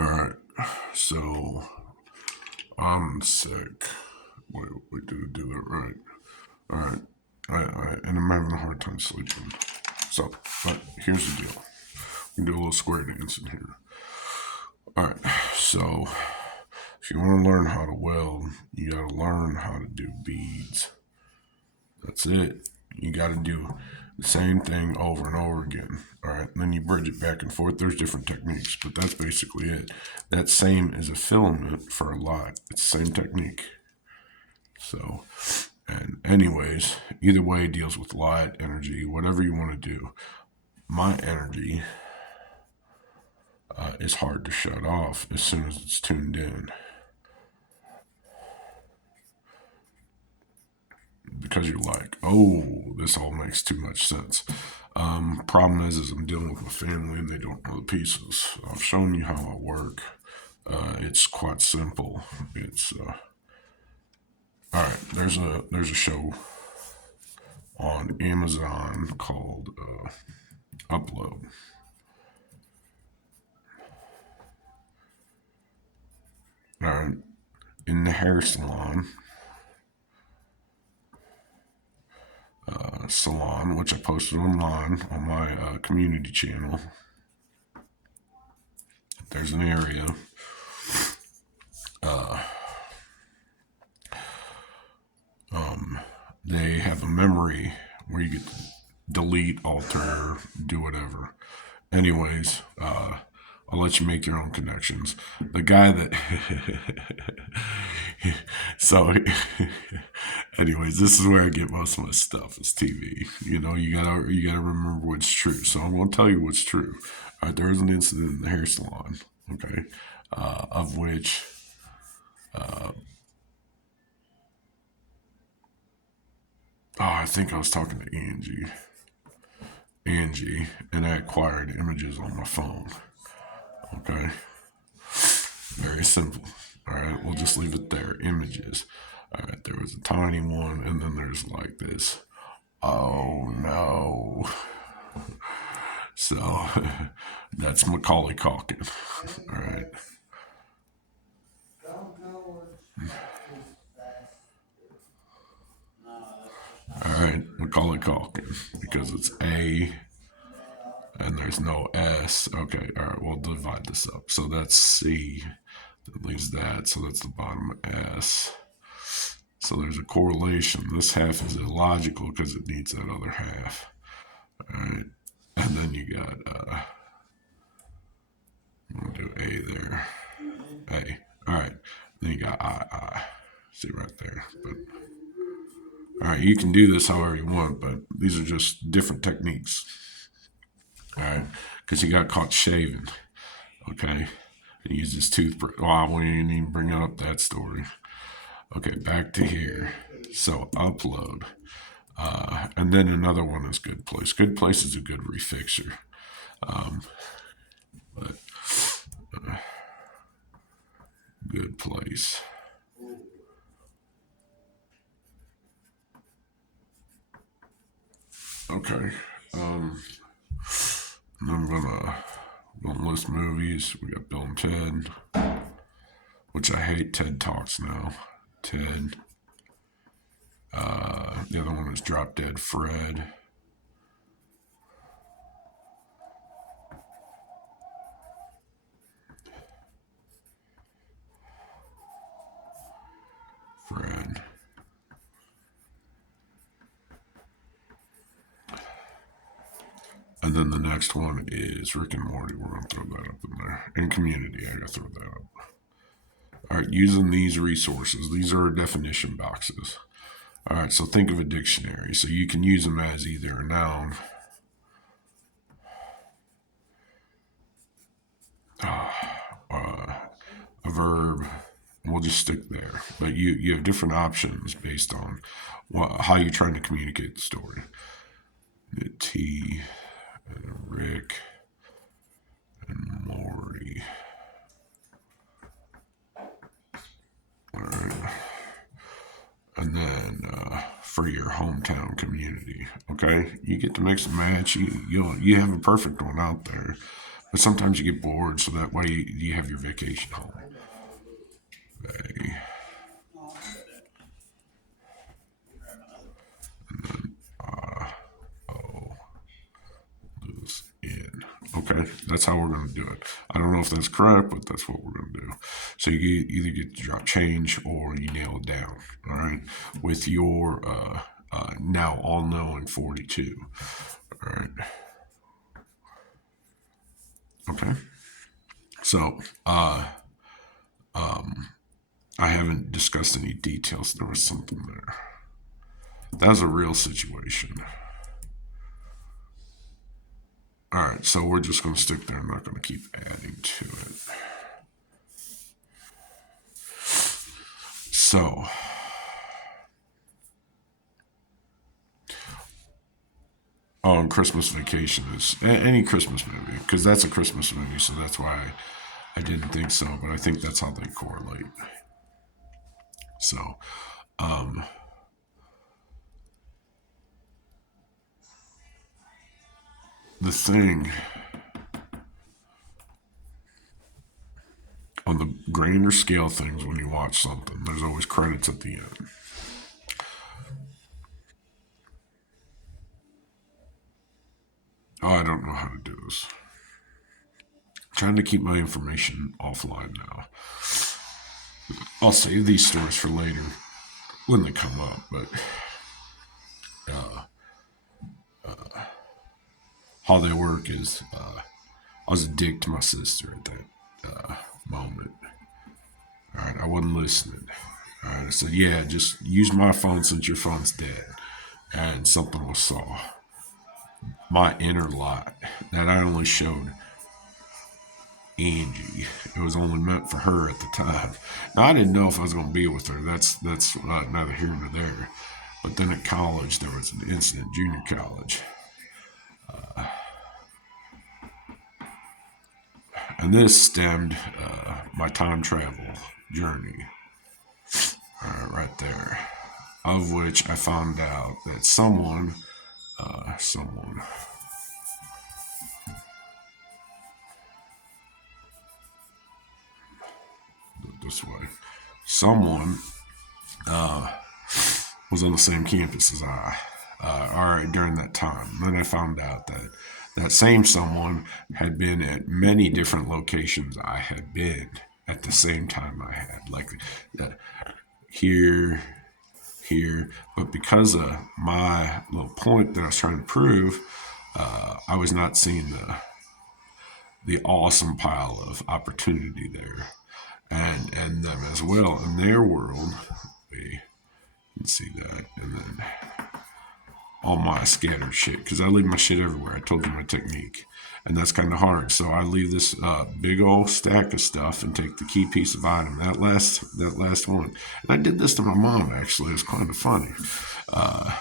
Alright, so I'm sick. Wait, did I do that right? Alright, and I'm having a hard time sleeping. So, but here's the deal. We can do a little square dance in here. Alright, so if you want to learn how to weld, you got to learn how to do beads. That's it. You got to do the same thing over and over again. All right, and then you bridge it back and forth. There's different techniques, but that's basically it. That same is a filament for a lot. It's the same technique. So, and anyways, either way deals with light, energy, whatever you want to do. My energy is hard to shut off as soon as it's tuned in. Because you're like, oh, this all makes too much sense. Problem is I'm dealing with my family and they don't know the pieces. I've shown you how I work. It's quite simple. It's all right. There's a show on Amazon called Upload. All right, in the hair salon, which I posted online on my community channel. There's an area. They have a memory where you get to delete, alter, do whatever. Anyways, I'll let you make your own connections. The guy that so anyways, this is where I get most of my stuff is TV. You know, you gotta remember what's true. So I'm gonna tell you what's true. All right, there was an incident in the hair salon, okay, of which I think I was talking to Angie, and I acquired images on my phone. Okay, very simple. All right, we'll just leave it there. Images. All right, there was a tiny one, and then there's like this. Oh no. So that's Macaulay Culkin. All right. All right, Macaulay Culkin, because it's A and there's no S. Okay, all right, we'll divide this up. So that's C. That leaves that. So that's the bottom S. So there's a correlation. This half is illogical because it needs that other half. All right, and then you got we'll do A there. A. All right. Then you got I. See right there. But all right, you can do this however you want, but these are just different techniques. All right, because he got caught shaving. Okay, he used his toothbrush. Oh, I won't even bring up that story. Okay, back to here. So upload. And then another one is Good Place. Good Place is a good refixer. But Good Place. Okay. I'm gonna list movies. We got Bill and Ted, which I hate TED Talks now. Ted. The other one is Drop Dead Fred. And then the next one is Rick and Morty. We're going to throw that up in there. And Community, I got to throw that up. All right, using these resources. These are definition boxes. All right, so think of a dictionary. So you can use them as either a noun, a verb. We'll just stick there. But you have different options based on how you're trying to communicate the story. The T... Rick and Morty. All right. And then for your hometown community, okay? You get to mix and match. You have a perfect one out there, But sometimes you get bored, so that way you have your vacation home. Okay. This in. Okay, that's how we're going to do it. I don't know if that's correct, but that's what we're going to do. So you either get to drop change or you nail it down. All right, with your now all-knowing 42. All right. Okay. So I haven't discussed any details. There was something there. That was a real situation. All right, so we're just going to stick there. I'm not going to keep adding to it. So, oh, and Christmas Vacation is any Christmas movie, because that's a Christmas movie, so that's why I didn't think so, but I think that's how they correlate. So, the thing on the grander scale things, when you watch something, there's always credits at the end. Oh, I don't know how to do this. I'm trying to keep my information offline now. I'll save these stories for later when they come up, but how they work is I was a dick to my sister at that moment. All right, I wasn't listening. All right, I said, yeah, just use my phone since your phone's dead. And something was saw. My inner light that I only showed Angie. It was only meant for her at the time. Now, I didn't know if I was going to be with her. That's neither here nor there. But then at college, there was an incident, junior college. And this stemmed my time travel journey. Right there. Of which I found out that someone this way, someone was on the same campus as I. All right, during that time, then I found out that that same someone had been at many different locations I had been at the same time I had, like here, but because of my little point that I was trying to prove, I was not seeing the awesome pile of opportunity there, and them as well in their world. We can see that, and then all my scattered shit, because I leave my shit everywhere. I told you my technique, and that's kind of hard. So I leave this big old stack of stuff and take the key piece of item, that last one. And I did this to my mom, actually. It was kind of funny. I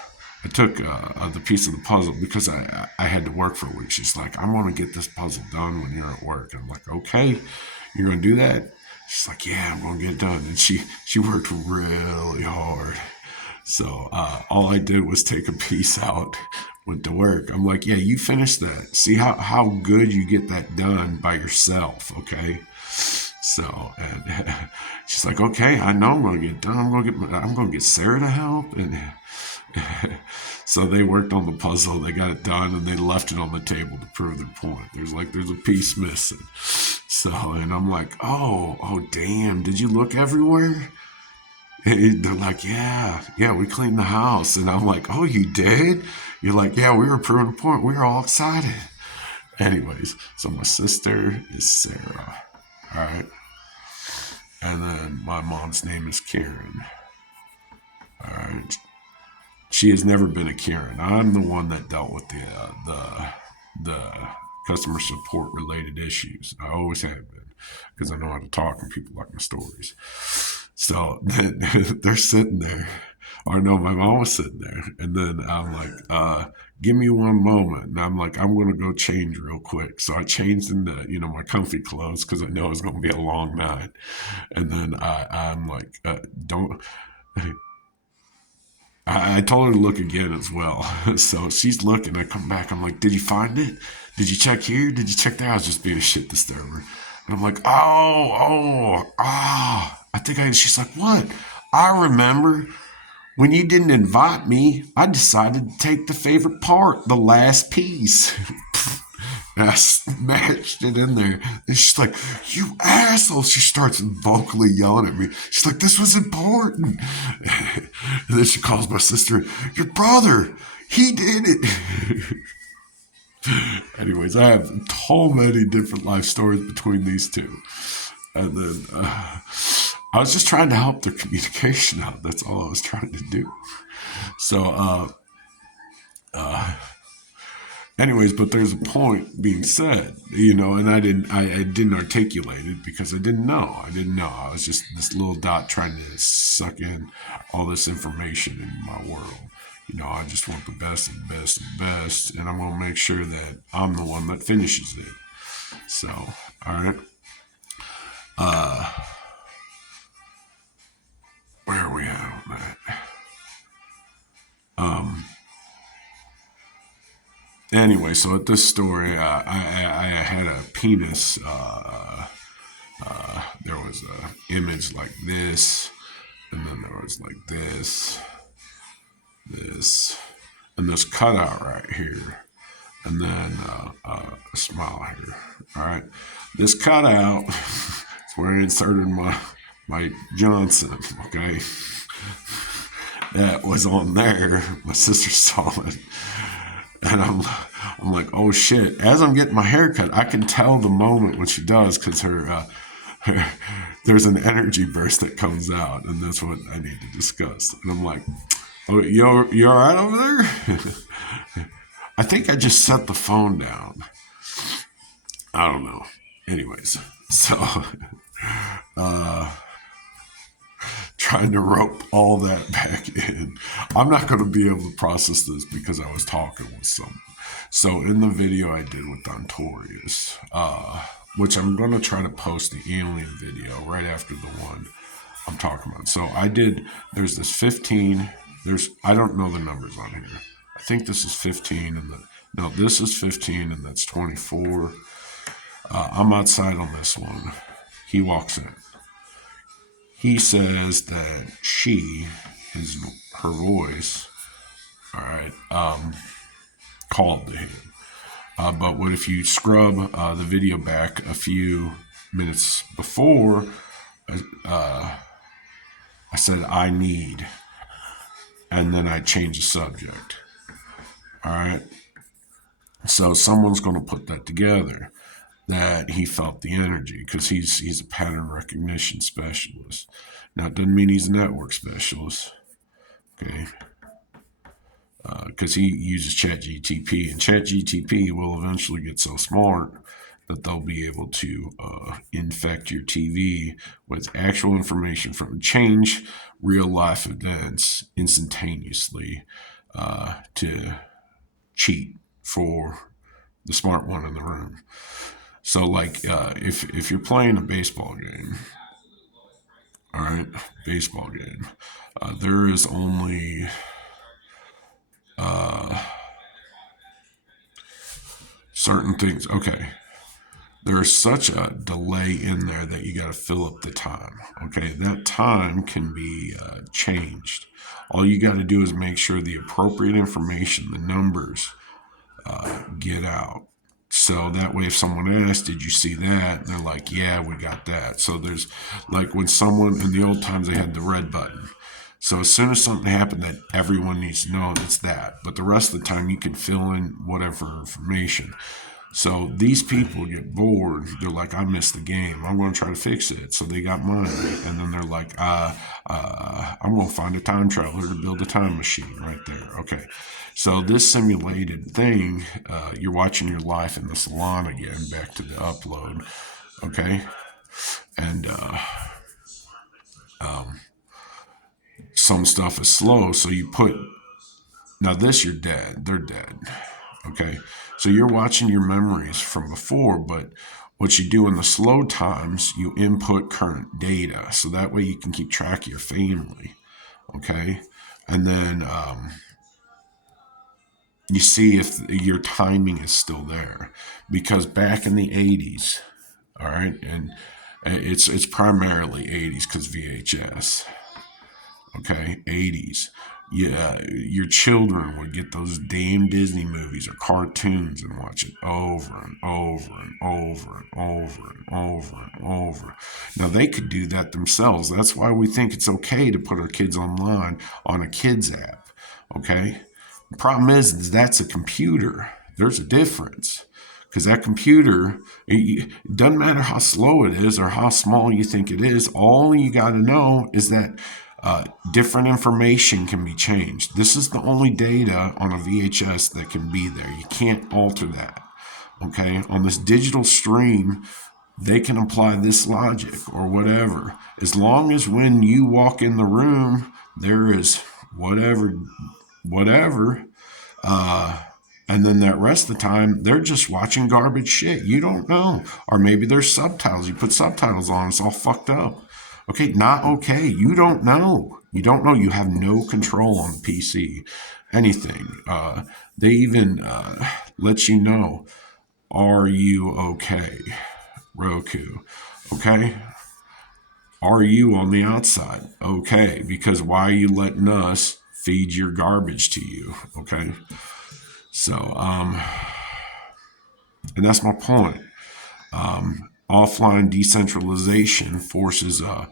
took the piece of the puzzle because I had to work for a week. She's like, I'm going to get this puzzle done when you're at work. I'm like, okay, you're going to do that? She's like, yeah, I'm going to get it done. And she worked really hard. So all I did was take a piece out, went to work. I'm like, yeah, you finish that. See how good you get that done by yourself, okay? So, and she's like, okay, I know I'm going to get done. I'm going to get Sarah to help. And so they worked on the puzzle. They got it done, and they left it on the table to prove their point. There's a piece missing. So, and I'm like, oh, damn, did you look everywhere? And they're like, yeah, we cleaned the house. And I'm like, oh, you did? You're like, yeah, we were proving a point. We were all excited. Anyways, so my sister is Sarah. All right. And then my mom's name is Karen. All right. She has never been a Karen. I'm the one that dealt with the customer support related issues. I always have been, because I know how to talk and people like my stories. So they're sitting there, or no, my mom was sitting there, and then I'm like, give me one moment. And I'm like, I'm going to go change real quick. So I changed into, my comfy clothes because I know it was going to be a long night. And then I'm like, I told her to look again as well. So she's looking. I come back. I'm like, did you find it? Did you check here? Did you check there? I was just being a shit disturber. And I'm like, I think she's like, what? I remember when you didn't invite me, I decided to take the favorite part, the last piece. And I smashed it in there. And she's like, you asshole. She starts vocally yelling at me. She's like, this was important. And then she calls my sister, your brother, he did it. Anyways, I have so many different life stories between these two. And then I was just trying to help their communication out. That's all I was trying to do. So, anyways, but there's a point being said, and I didn't articulate it because I didn't know. I was just this little dot trying to suck in all this information in my world. I just want the best and best and best, and I'm going to make sure that I'm the one that finishes it. So, all right. Where are we at on that? Anyway, so at this story, I had a penis. There was an image like this, and then there was like this, and this cutout right here, and then a smile here. All right, this cutout is where I inserted my Johnson. Okay, that was on there. My sister saw it. And I'm like, oh shit. As I'm getting my hair cut, I can tell the moment when she does, because there's an energy burst that comes out, and that's what I need to discuss. And I'm like, oh, you all right over there? I think I just set the phone down. I don't know. Anyways, so trying to rope all that back in. I'm not going to be able to process this because I was talking with someone. So in the video I did with Dontorius, which I'm going to try to post the alien video right after the one I'm talking about. So there's this 15, I don't know the numbers on here. I think this is 15 no, this is 15 and that's 24. I'm outside on this one. He walks in. He says that she is her voice, all right, called to him. But what if you scrub the video back a few minutes before, I said, I need, and then I change the subject. All right. So someone's going to put that together, that he felt the energy, because he's a pattern recognition specialist. Now, it doesn't mean he's a network specialist, okay? Because he uses ChatGTP, and ChatGTP will eventually get so smart that they'll be able to infect your TV with actual information change real life events instantaneously to cheat for the smart one in the room. So, like, if you're playing a baseball game, all right, baseball game, there is only certain things. Okay, there's such a delay in there that you got to fill up the time. Okay, that time can be changed. All you got to do is make sure the appropriate information, the numbers, get out. So that way, if someone asks, did you see that? And they're like, yeah, we got that. So there's, like, when someone, in the old times, they had the red button. So as soon as something happened that everyone needs to know, it's that. But the rest of the time, you can fill in whatever information. So these people get bored. They're like, I missed the game. I'm going to try to fix it. So they got money. And then they're like, I'm going to find a time traveler to build a time machine right there. Okay. So this simulated thing, you're watching your life in the salon again, back to the upload. Okay. And some stuff is slow. So you put, now this, you're dead. They're dead. Okay. So you're watching your memories from before, but what you do in the slow times, you input current data. So that way you can keep track of your family. Okay. and then you see if your timing is still there. Because back in the 80s, all right, and it's primarily 80s because VHS, okay, 80s. Yeah, your children would get those damn Disney movies or cartoons and watch it over and over and over and over and over and over. Now, they could do that themselves. That's why we think it's okay to put our kids online on a kids app, okay? The problem is that's a computer. There's a difference. Because that computer, it doesn't matter how slow it is or how small you think it is. All you got to know is that different information can be changed. This is the only data on a VHS that can be there. You can't alter that. Okay? On this digital stream, they can apply this logic or whatever. As long as when you walk in the room, there is whatever, and then that rest of the time, they're just watching garbage shit. You don't know. Or maybe there's subtitles. You put subtitles on, it's all fucked up. Okay, not okay. You don't know. You don't know. You have no control on the PC. Anything. They even let you know, are you okay? Roku. Okay? Are you on the outside? Okay. Because why are you letting us feed your garbage to you? Okay? So, and that's my point. Offline decentralization forces a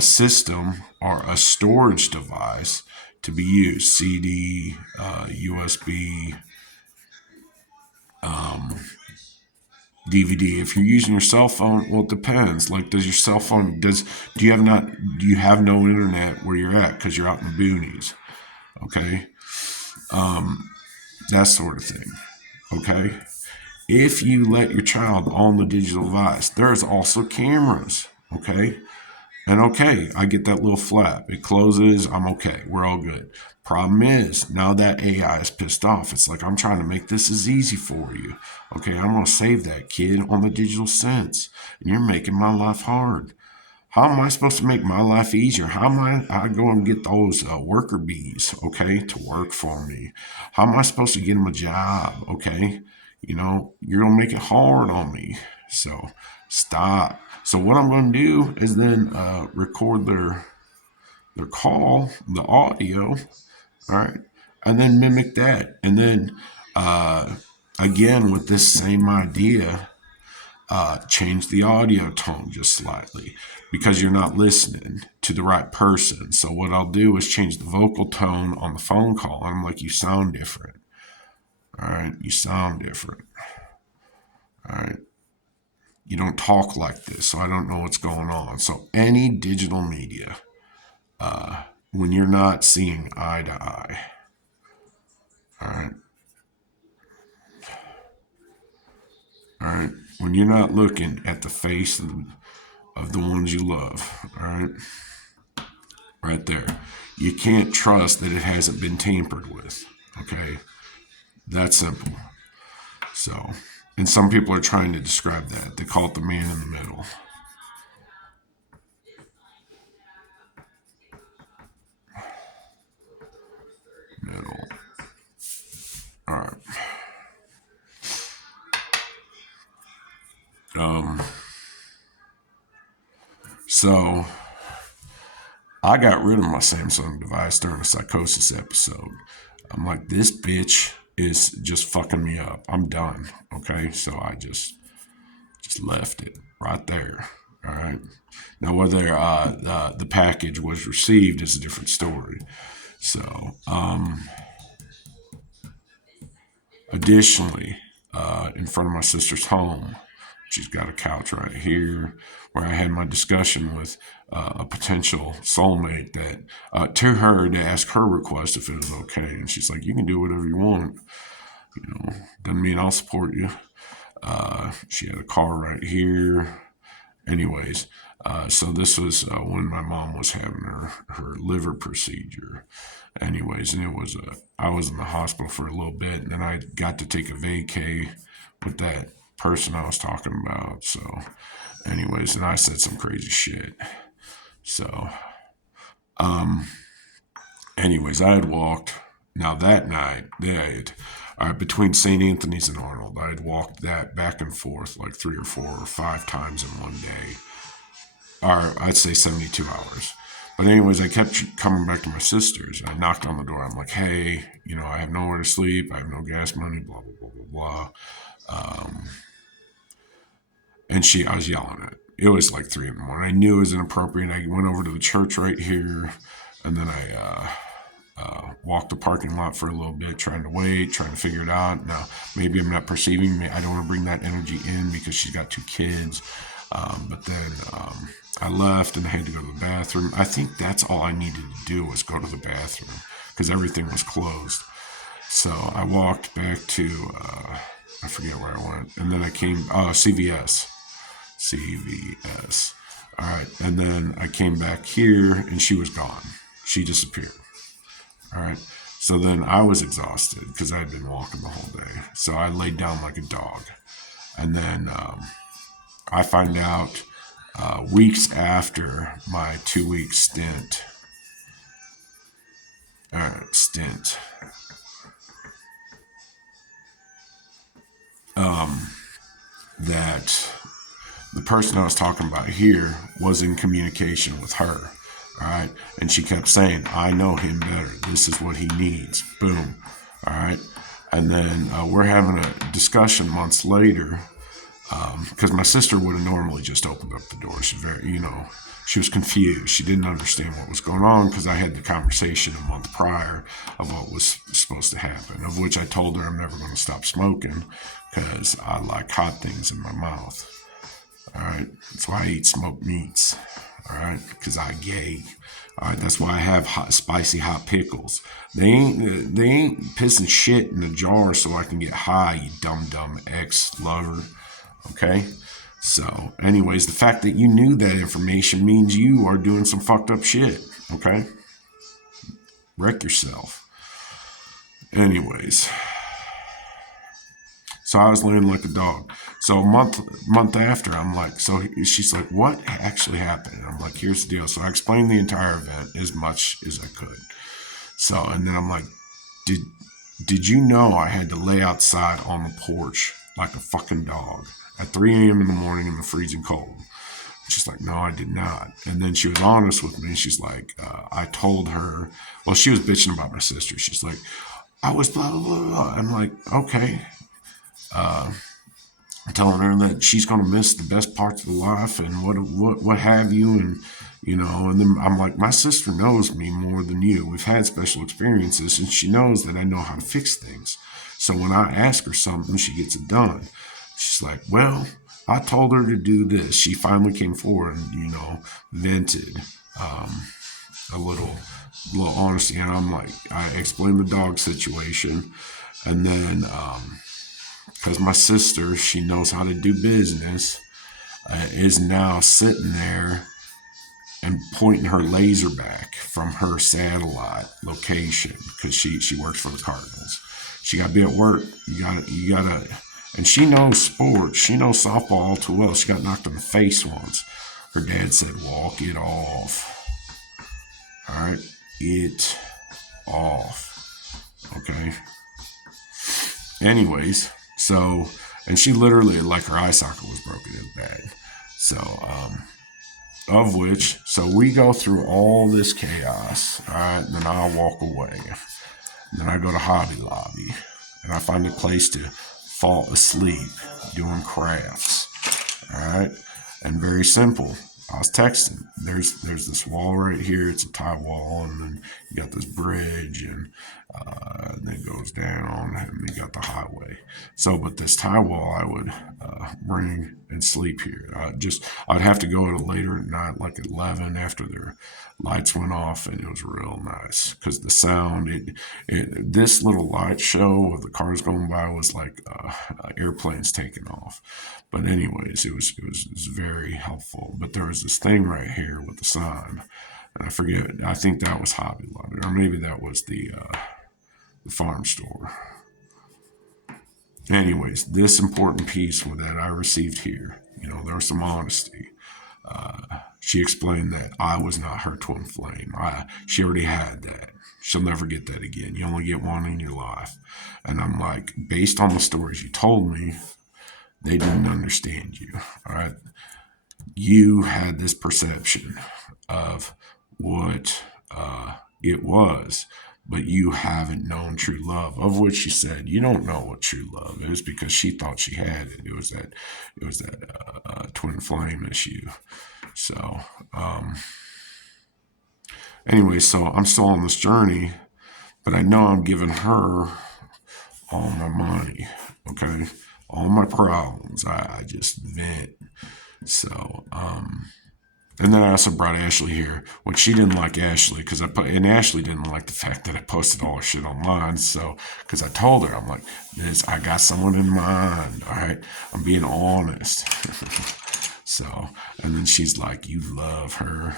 system or a storage device to be used. CD, USB, DVD. If you're using your cell phone, well, it depends. Like, does your cell phone do you have no internet where you're at because you're out in the boonies? Okay, that sort of thing. Okay. If you let your child on the digital device, there's also cameras, okay? And okay, I get that little flap. It closes, I'm okay. We're all good. Problem is, now that AI is pissed off. It's like, I'm trying to make this as easy for you. Okay, I'm going to save that kid on the digital sense. And you're making my life hard. How am I supposed to make my life easier? How am I go and get those worker bees, okay, to work for me? How am I supposed to get them a job, okay? You know, you're going to make it hard on me. So stop. So what I'm going to do is then record their call, the audio, all right, and then mimic that. And then again, with this same idea, change the audio tone just slightly because you're not listening to the right person. So what I'll do is change the vocal tone on the phone call. I'm like, you sound different. All right, you sound different. All right. You don't talk like this, so I don't know what's going on. So any digital media, when you're not seeing eye to eye, all right, when you're not looking at the face of the ones you love, all right, right there, you can't trust that it hasn't been tampered with, okay? That's simple. So, and some people are trying to describe that. They call it the man in the middle. Middle. All right. So I got rid of my Samsung device during a psychosis episode. I'm like, this bitch is just fucking me up. I'm done. Okay. So I just left it right there. All right. Now, whether the package was received is a different story. So, additionally, in front of my sister's home, she's got a couch right here where I had my discussion with a potential soulmate that to her to ask her request if it was okay. And she's like, you can do whatever you want. You know, doesn't mean I'll support you. She had a car right here. Anyways, so this was when my mom was having her liver procedure. Anyways, and I was in the hospital for a little bit, and then I got to take a vacay with that person I was talking about. So, anyways, and I said some crazy shit. So, Anyways, I had walked. Now that night, between St. Anthony's and Arnold, I had walked that back and forth like 3 or 4 or 5 times in one day, or I'd say 72 hours. But anyways, I kept coming back to my sister's. I knocked on the door. I'm like, hey, I have nowhere to sleep. I have no gas money, blah, blah, blah, blah, blah. And I was yelling at it. It was like 3 in the morning. I knew it was inappropriate. I went over to the church right here, and then I walked the parking lot for a little bit, trying to figure it out. Now, maybe I'm not perceiving. I don't want to bring that energy in because she's got 2 kids. But then I left and I had to go to the bathroom. I think that's all I needed to do was go to the bathroom because everything was closed. So I walked back to, I forget where I went. And then I came, CVS. All right. And then I came back here and she was gone. She disappeared. All right. So then I was exhausted because I had been walking the whole day. So I laid down like a dog. And then I find out weeks after my 2-week stint, that the person I was talking about here was in communication with her. All right. And she kept saying, I know him better. This is what he needs. Boom. All right. And then we're having a discussion months later because my sister would have normally just opened up the door. She's very, she was confused. She didn't understand what was going on because I had the conversation a month prior of what was supposed to happen, of which I told her I'm never going to stop smoking because I like hot things in my mouth. All right. That's why I eat smoked meats. All right. Because I gay. All right. That's why I have spicy hot pickles. They ain't pissing shit in a jar so I can get high, you dumb ex-lover. Okay. So anyways, the fact that you knew that information means you are doing some fucked up shit. Okay. Wreck yourself. Anyways. So I was laying like a dog. So a month after, I'm like, so she's like, what actually happened? And I'm like, here's the deal. So I explained the entire event as much as I could. So, and then I'm like, did you know I had to lay outside on the porch like a fucking dog at 3 a.m. in the morning in the freezing cold? She's like, no, I did not. And then she was honest with me. She's like, I told her, well, she was bitching about my sister. She's like, I was blah, blah, blah, blah. I'm like, okay. Telling her that she's going to miss the best parts of life and what have you. And, and then I'm like, my sister knows me more than you. We've had special experiences and she knows that I know how to fix things. So when I ask her something, she gets it done. She's like, well, I told her to do this. She finally came forward and, vented a little honesty. And I'm like, I explained the dog situation. And then, because my sister, she knows how to do business, is now sitting there and pointing her laser back from her satellite location because she works for the Cardinals. She got to be at work. You gotta, and she knows sports. She knows softball all too well. She got knocked in the face once. Her dad said, walk it off. All right. It off. Okay. Anyways. So, and she literally, like her eye socket was broken in bad. So, of which, so we go through all this chaos, all right, and then I'll walk away. And then I go to Hobby Lobby, and I find a place to fall asleep doing crafts, all right, and very simple. I was texting. There's this wall right here. It's a tie wall, and then you got this bridge, and then it goes down, and you got the highway. So, but this tie wall, I would bring and sleep here. I'd have to go at later at night, like at 11, after their lights went off, and it was real nice because the sound. This little light show of the cars going by was like airplanes taking off. But anyways, it was very helpful. But there was this thing right here with the sign, and I forget. I think that was Hobby Lobby, or maybe that was the farm store. Anyways, this important piece that I received here, there was some honesty. She explained that I was not her twin flame. She already had that. She'll never get that again. You only get one in your life. And I'm like, based on the stories you told me, they didn't understand you. All right. You had this perception of what it was, but you haven't known true love, of which she said you don't know what true love is because she thought she had it. It was that twin flame issue. So anyway, so I'm still on this journey, but I know I'm giving her all my money. Okay, all my problems. I just vent. So and then I also brought Ashley here, which she didn't like Ashley because and Ashley didn't like the fact that I posted all her shit online. So, because I told her, I'm like, I got someone in mind. All right. I'm being honest. So, and then she's like, you love her.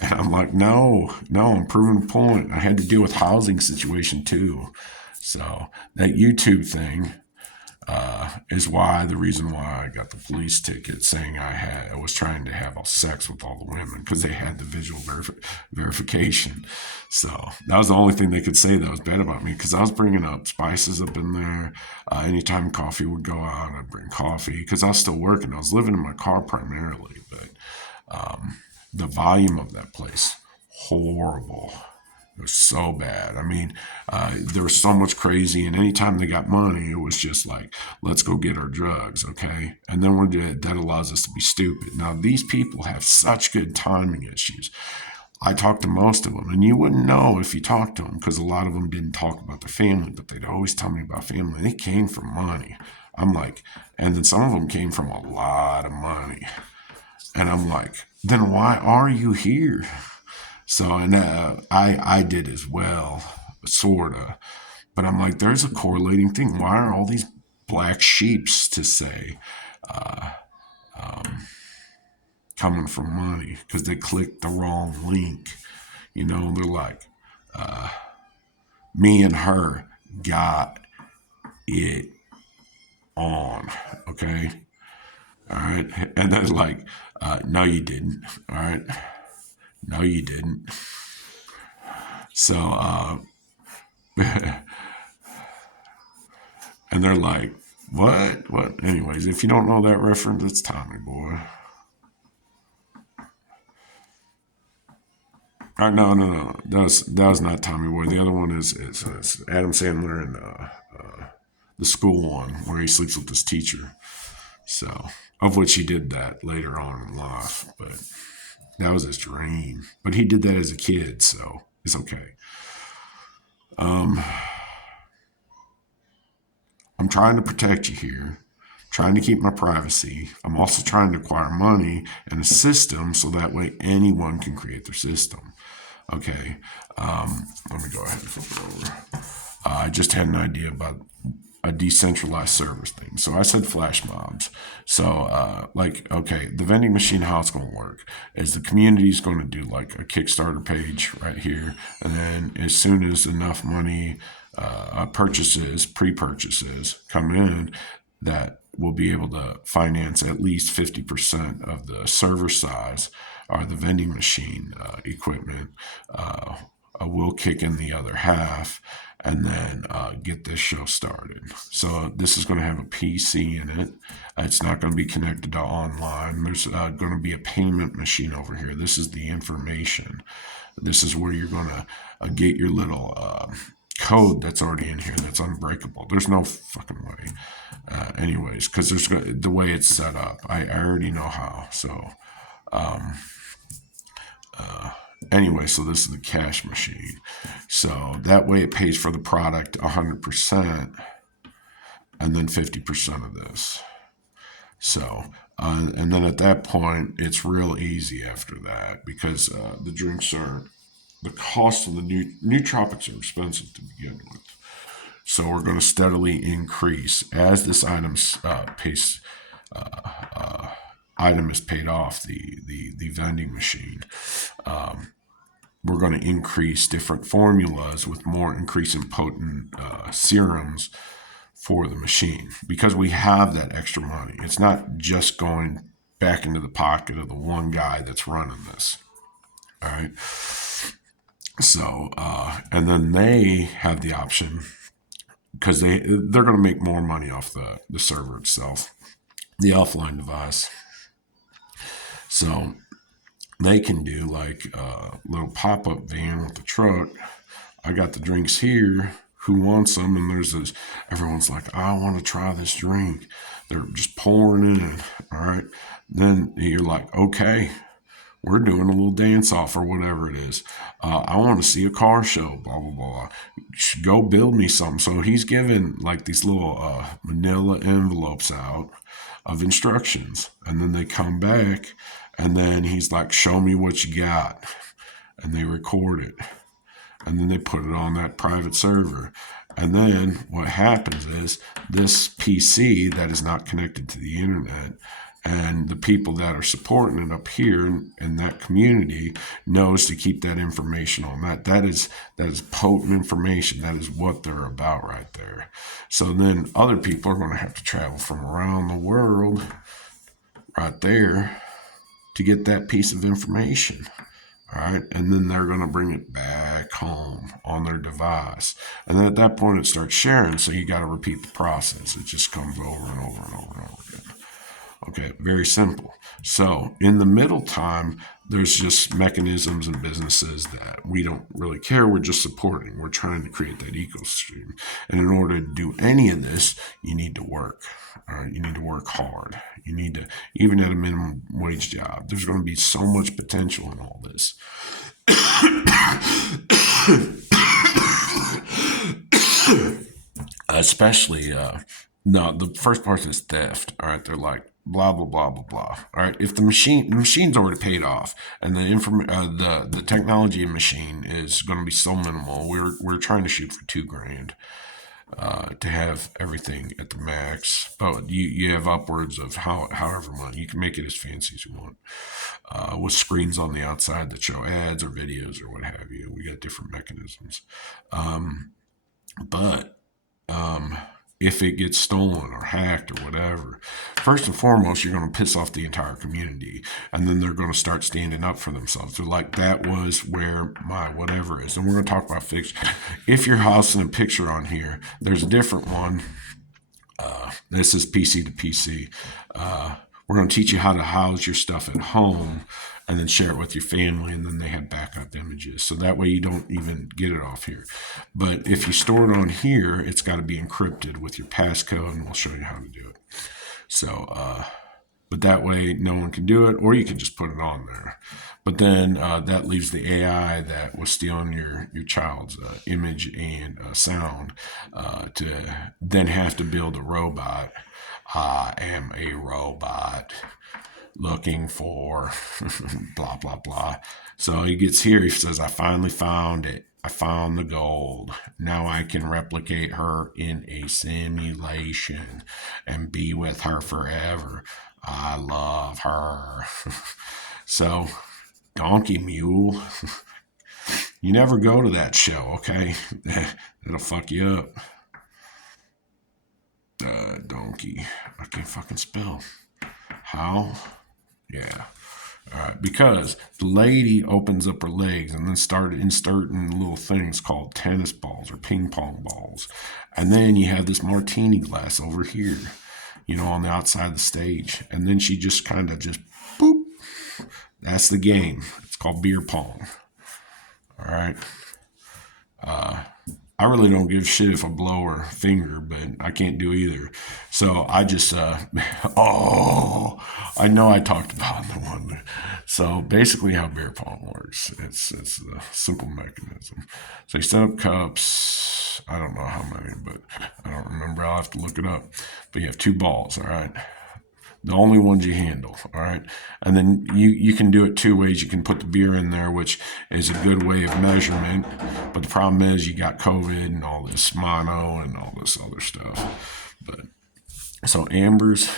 And I'm like, no, I'm proving a point. I had to deal with housing situation too. So that YouTube thing, is the reason why I got the police ticket saying I was trying to have sex with all the women because they had the visual verification. So that was the only thing they could say that was bad about me because I was bringing up spices up in there. Anytime coffee would go out, I'd bring coffee because I was still working. I was living in my car primarily, but the volume of that place, horrible. It was so bad. I mean, there was so much crazy, and anytime they got money, it was just like, let's go get our drugs, okay? And then that allows us to be stupid. Now, these people have such good timing issues. I talked to most of them, and you wouldn't know if you talked to them because a lot of them didn't talk about their family, but they'd always tell me about family. They came from money. I'm like, and then some of them came from a lot of money. And I'm like, then why are you here? So, and I did as well, sort of. But I'm like, there's a correlating thing. Why are all these black sheeps, to say, coming from money? Because they clicked the wrong link. You know, they're like, me and her got it on, okay? All right. And then like, no, you didn't. All right. No, you didn't. So, and they're like, what? Anyways, if you don't know that reference, it's Tommy Boy. No. That was not Tommy Boy. The other one is Adam Sandler and the school one where he sleeps with his teacher. So, of which he did that later on in life, but that was his dream. But he did that as a kid, so it's okay. I'm trying to protect you here, trying to keep my privacy. I'm also trying to acquire money and a system so that way anyone can create their system. Okay, let me go ahead and flip it over. I just had an idea about a decentralized service thing. So I said flash mobs. So okay, the vending machine, how it's going to work is the community is going to do like a Kickstarter page right here. And then as soon as enough money, pre-purchases come in, that will be able to finance at least 50% of the server size or the vending machine equipment. We'll kick in the other half and then get this show started. So this is going to have a PC in it. It's not going to be connected to online. There's going to be a payment machine over here. This is the information. This is where you're going to get your little code that's already in here that's unbreakable. There's no fucking way. Anyways, because there's the way it's set up. I already know how. So anyway, so this is the cash machine. So that way it pays for the product 100% and then 50% of this. So, and then at that point, it's real easy after that because the drinks the cost of the nootropics are expensive to begin with. So we're going to steadily increase as this item is paid off, the vending machine. We're going to increase different formulas with more increasing potent serums for the machine because we have that extra money. It's not just going back into the pocket of the one guy that's running this. All right. So, and then they have the option, because they're going to make more money off the server itself, the offline device. So they can do like a little pop-up van with the truck. I got the drinks here. Who wants them? And there's this, everyone's like, I want to try this drink. They're just pouring it in. All right. Then you're like, okay, we're doing a little dance off or whatever it is. I want to see a car show, blah, blah, blah. Go build me something. So he's giving like these little manila envelopes out of instructions. And then they come back and then he's like, show me what you got. And they record it. And then they put it on that private server. And then what happens is this PC that is not connected to the internet, and the people that are supporting it up here in that community knows to keep that information on that. That is potent information. That is what they're about right there. So then other people are going to have to travel from around the world right there to get that piece of information. All right. And then they're going to bring it back home on their device. And then at that point it starts sharing. So you got to repeat the process. It just comes over and over and over and over again. Okay, very simple. So in the middle time, there's just mechanisms and businesses that we don't really care. We're just supporting. We're trying to create that ecosystem. And in order to do any of this, you need to work. All right, you need to work hard. You need to, even at a minimum wage job, there's going to be so much potential in all this. Especially, no, the first part is theft. All right, they're like, blah, blah, blah, blah, blah. All right. If the machine's already paid off and the technology machine is going to be so minimal, we're trying to shoot for $2,000 to have everything at the max. But you have upwards of however much. You can make it as fancy as you want. With screens on the outside that show ads or videos or what have you. We got different mechanisms. If it gets stolen or hacked or whatever, first and foremost, you're going to piss off the entire community. And then they're going to start standing up for themselves. They're like, that was where my whatever is. And we're going to talk about fix. If you're housing a picture on here, there's a different one. This is PC to PC. We're going to teach you how to house your stuff at home and then share it with your family, and then they have backup images. So that way you don't even get it off here. But if you store it on here, it's got to be encrypted with your passcode, and we'll show you how to do it. So, but that way no one can do it, or you can just put it on there. But then that leaves the AI that was stealing your child's image and sound to then have to build a robot. I am a robot looking for blah, blah, blah. So he gets here. He says, I finally found it. I found the gold. Now I can replicate her in a simulation and be with her forever. I love her. So, donkey mule, you never go to that show, okay? It'll fuck you up. Donkey. I can't fucking spell. How? Yeah. All right. Because the lady opens up her legs and then started inserting little things called tennis balls or ping pong balls. And then you have this martini glass over here, on the outside of the stage. And then she just kind of just boop. That's the game. It's called beer pong. All right. I really don't give a shit if I blow her finger, but I can't do either. So I just, I know I talked about the one. So basically how beer pong works, it's a simple mechanism. So you set up cups. I don't know how many, but I don't remember. I'll have to look it up. But you have 2 balls, all right? The only ones you handle, all right? And then you can do it 2 ways. You can put the beer in there, which is a good way of measurement. But the problem is you got COVID and all this mono and all this other stuff. But so Amber's,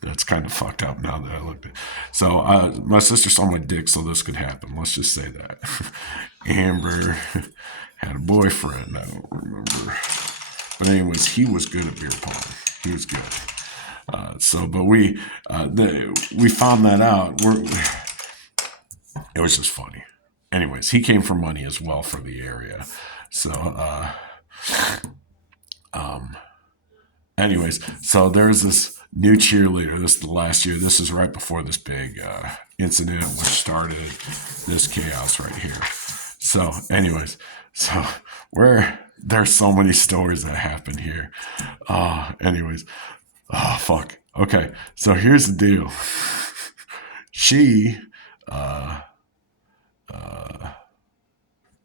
that's kind of fucked up now that I looked at it. So my sister saw my dick, so this could happen. Let's just say that. Amber had a boyfriend. I don't remember. But anyways, he was good at beer pong. He was good. But we found that out. It was just funny. Anyways, he came for money as well for the area. So, anyways, so there's this new cheerleader. This is the last year. This is right before this big incident, which started this chaos right here. So, anyways, so there's so many stories that happen here. Anyways, fuck. Okay, so here's the deal. She, I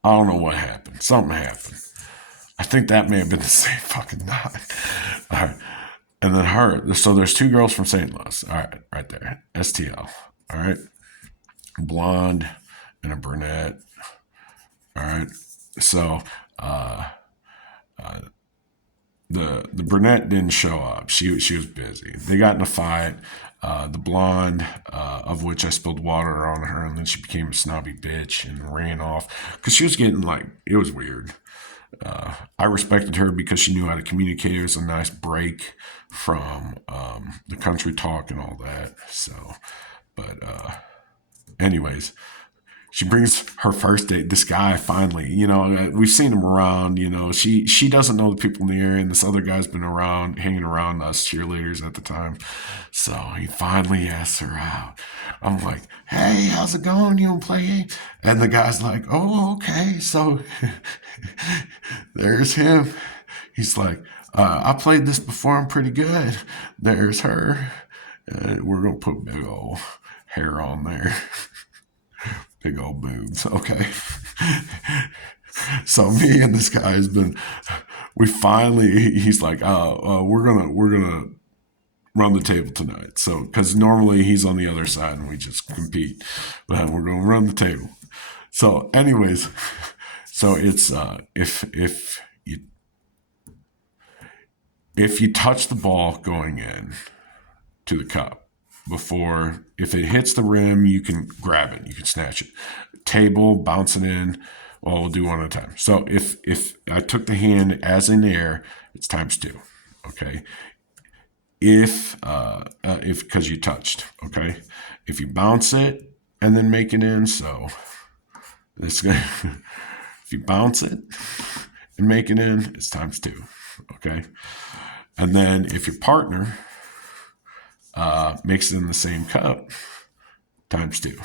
don't know what happened. Something happened. I think that may have been the same fucking night. All right. And then her. So there's two girls from St. Louis. All right. Right there. STL. All right. Blonde and a brunette. All right. So the brunette didn't show up. She was busy. They got in a fight. The blonde, of which I spilled water on her, and then she became a snobby bitch and ran off because she was getting like, it was weird. I respected her because she knew how to communicate. It was a nice break from the country talk and all that. So, but anyways, she brings her first date. This guy finally, we've seen him around. She doesn't know the people in the area, and this other guy's been around, hanging around us cheerleaders at the time. So he finally asks her out. I'm like, hey, how's it going? You want to play? And the guy's like, oh, okay. So there's him. He's like, I played this before. I'm pretty good. There's her. We're going to put big old hair on there. Big old boobs. Okay. So me and this guy he's like, we're gonna run the table tonight. So, because normally he's on the other side and we just compete, but we're gonna run the table. So anyways, so it's, if you touch the ball going in to the cup, if it hits the rim, you can grab it, you can snatch it. Table, bounce it in. Well, we'll do one at a time. So if I took the hand as in the air, it's ×2. Okay. If because you touched. Okay. If you bounce it and then make it in, so it's good. If you bounce it and make it in, it's ×2. Okay. And then if your partner mix it in the same cup, ×2.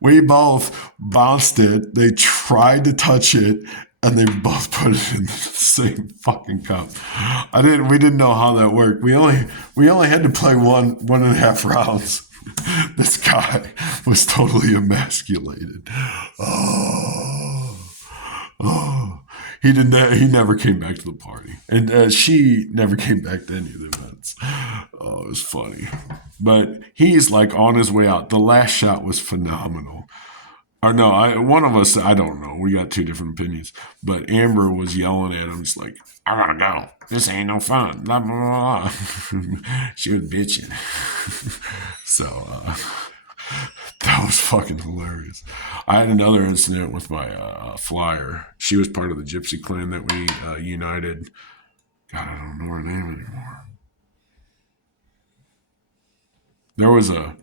We both bounced it. They tried to touch it, and they both put it in the same fucking cup. We didn't know how that worked. We only had to play one and a half rounds. This guy was totally emasculated. He never came back to the party, and she never came back to any of the events. Oh, it was funny. But he's like on his way out. The last shot was phenomenal. Or no, one of us, I don't know. We got two different opinions. But Amber was yelling at him. It's like, I gotta go. This ain't no fun. Blah, blah, blah. She was bitching. So, that was fucking hilarious. I had another incident with my flyer. She was part of the gypsy clan that we united. God, I don't know her name anymore. There was a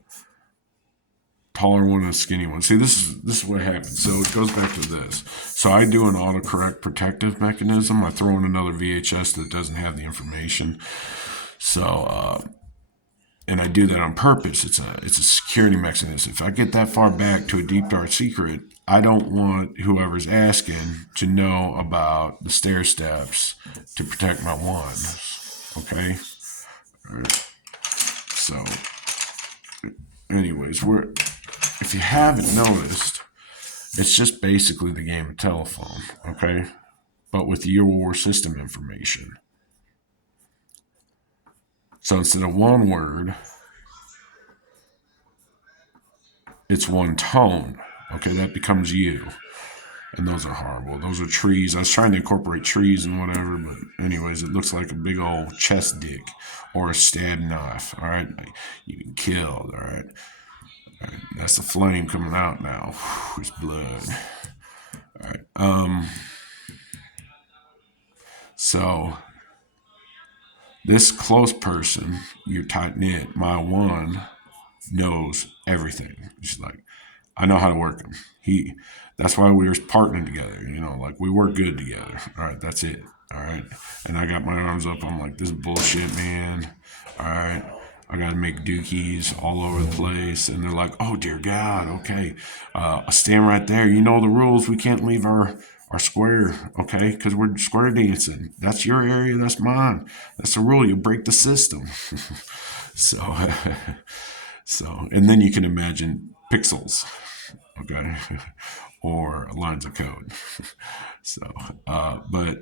taller one and a skinny one. See, this is what happens. So it goes back to this. So I do an autocorrect protective mechanism. I throw in another VHS that doesn't have the information. So, and I do that on purpose. It's a security mechanism. If I get that far back to a deep dark secret, I don't want whoever's asking to know about the stair steps to protect my wands. Okay? All right. So, anyways, if you haven't noticed, it's just basically the game of telephone, okay? But with your system information. So instead of one word, it's one tone. Okay, that becomes you. And those are horrible. Those are trees. I was trying to incorporate trees and whatever, but anyways, it looks like a big old chest dick or a stab knife. All right, you've been killed. All right. That's the flame coming out now. Whew, it's blood. All right. So This close person, you're tight knit, my one knows everything. She's like, I know how to work him. That's why we were partnering together. Like we work good together. All right, that's it. All right. And I got my arms up. I'm like, this is bullshit, man. All right. I got to make dookies all over the place. And they're like, oh, dear God. Okay. Stand right there. You know the rules. We can't leave our square, okay? Because we're square dancing. That's your area. That's mine. That's the rule. You break the system. So, and then you can imagine pixels, okay, or lines of code. So, but,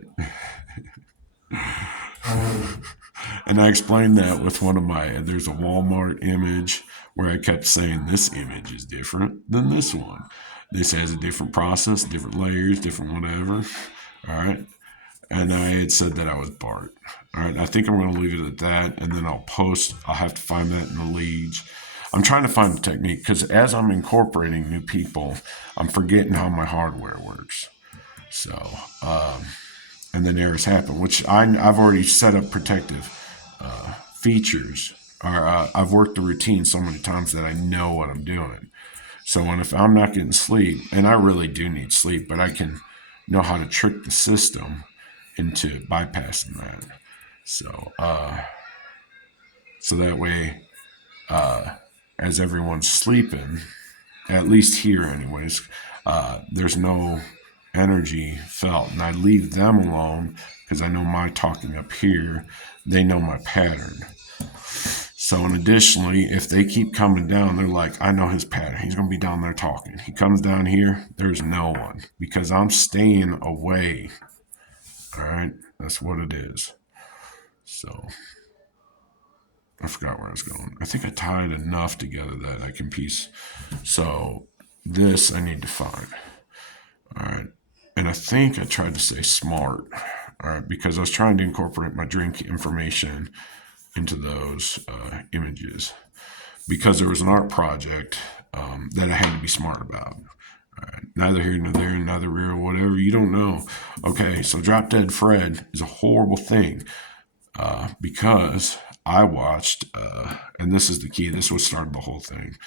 and I explained that with there's a Walmart image where I kept saying this image is different than this one. This has a different process, different layers, different whatever. All right. And I had said that I was BART. All right. I think I'm going to leave it at that. And then I'll have to find that in the leads. I'm trying to find a technique because as I'm incorporating new people, I'm forgetting how my hardware works. So, and then errors happen, which I've already set up protective features. I've worked the routine so many times that I know what I'm doing. So if I'm not getting sleep, and I really do need sleep, but I can know how to trick the system into bypassing that. So, so that way, as everyone's sleeping, at least here anyways, there's no energy felt. And I leave them alone because I know my talking up here, they know my pattern. So, and additionally, if they keep coming down, they're like, I know his pattern. He's going to be down there talking. He comes down here, there's no one because I'm staying away. All right. That's what it is. So I forgot where I was going. I think I tied enough together that I can piece. So this I need to find. All right. And I think I tried to say smart. All right. Because I was trying to incorporate my drink information into those images because there was an art project that I had to be smart about. Neither here nor there, neither rear, whatever, you don't know. Okay, so Drop Dead Fred is a horrible thing because I watched, and this is the key, this was started the whole thing,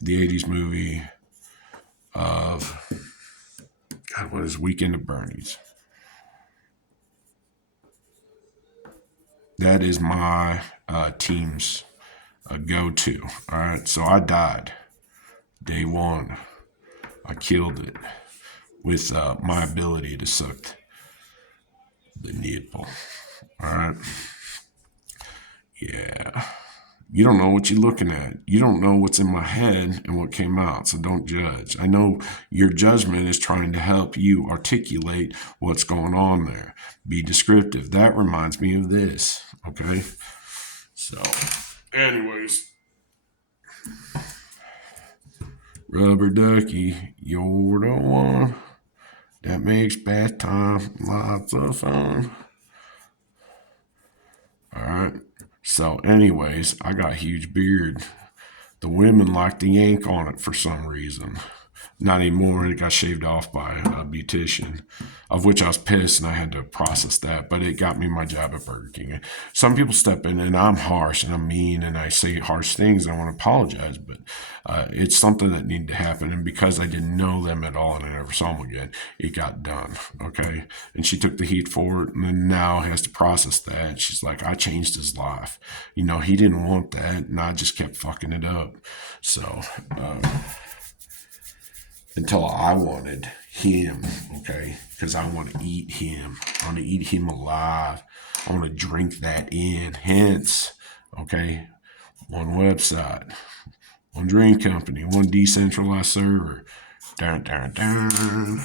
the 80s movie of, God, what is Weekend at Bernie's? That is my team's go-to. All right, so I died day one. I killed it with my ability to suck the nipple. All right. Yeah. You don't know what you're looking at. You don't know what's in my head and what came out. So don't judge. I know your judgment is trying to help you articulate what's going on there. Be descriptive. That reminds me of this. Okay. So, anyways. Rubber ducky, you're the one that makes bath time lots of fun. All right. So anyways, I got a huge beard. The women like to yank on it for some reason. Not anymore. It got shaved off by a beautician, of which I was pissed and I had to process that. But it got me my job at Burger King. Some people step in and I'm harsh and I'm mean and I say harsh things and I want to apologize. But it's something that needed to happen. And because I didn't know them at all and I never saw them again, it got done. Okay. And she took the heat for it and then now has to process that. She's like, I changed his life. He didn't want that. And I just kept fucking it up. So, until I wanted him, okay? Because I want to eat him. I want to eat him alive. I want to drink that in. Hence, okay, one website, one drink company, one decentralized server. Dun, dun, dun.